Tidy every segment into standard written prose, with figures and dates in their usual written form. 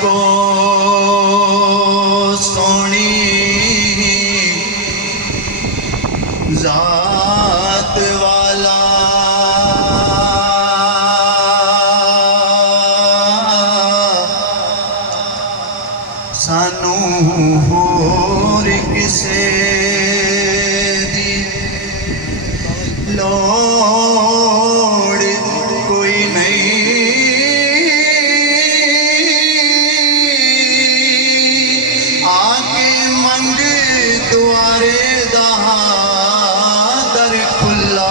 کو سونی ذات والا سانو ہور کسے دی لوڑ کوئی نہیں آکے منگ دوارے دا در کھلا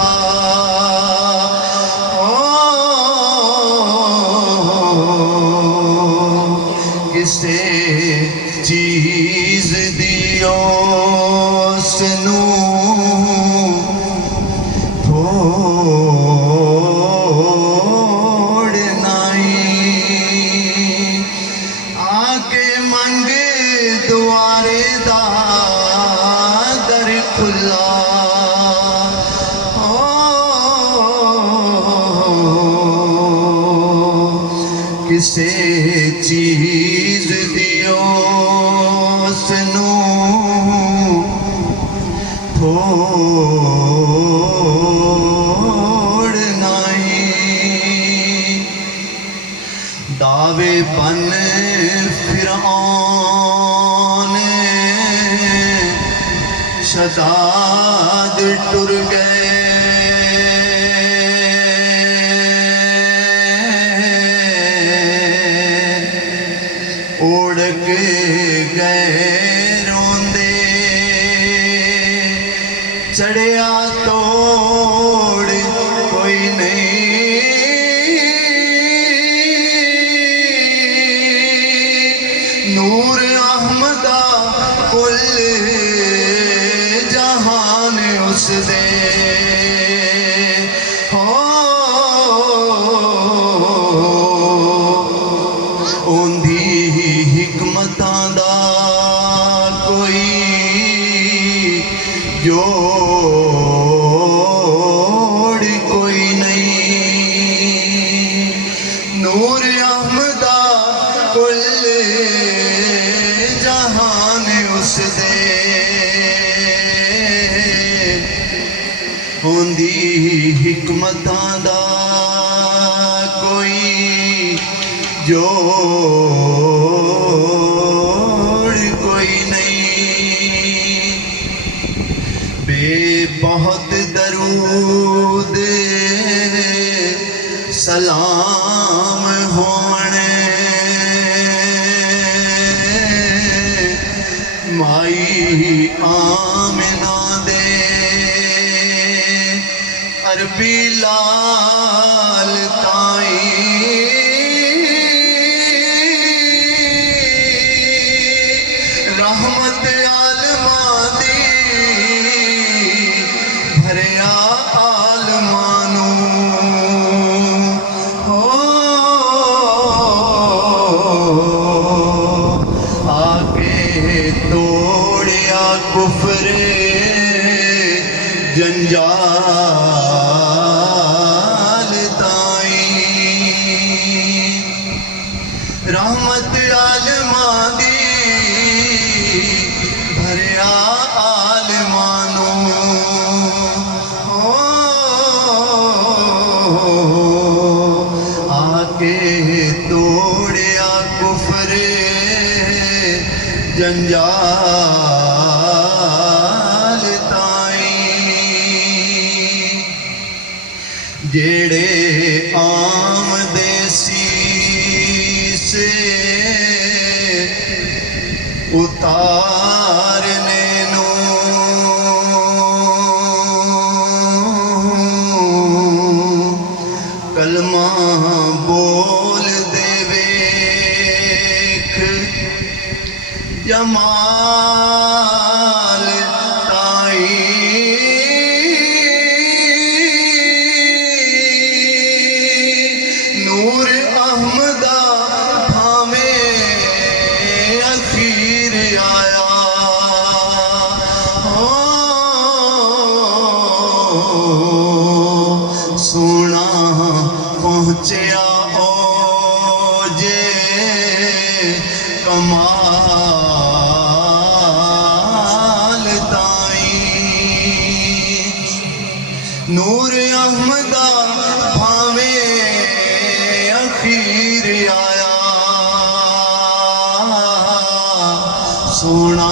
کسے چیز دیو سنو تھوڑ نائی آکے منگ دوارے دا در کھلا کسے چیز دیو سنو تھوڑ نائی دعوے بن فرعون شداد ٹر گئے اوڑک گئے روندے چڑھیا توڑ کوئی نہیں نور احمدہ کل جہان اس دے حکمتاں دا کوئی جوڑ کوئی نہیں نور احمدہ کل جہان اس دے ہوندی حکمتاں دا کوئی جوڑ کوئی نہیں بے بہت درود سلام ہونے مائی آمنہ دے عربی لال تائیں رحمت عالماں دی بھریا عالمانوں آکے توڑیا کفر جنجال تائیں رحمت عالماں دی بھریا عالمانوں آکے توڑیا کفر جنجال تائیں جیڑے عام دیسی سے اتارنے نو کلمہ بول دے ویکھ جمال تائیں نور احمدہ بھاویں اخیر آیا سونا پہنچیا او جے کمال تائیں نور احمدہ بھاویں اخیر آیا سونا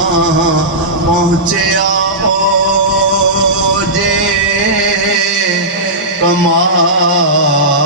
پہنچیا او جے کمال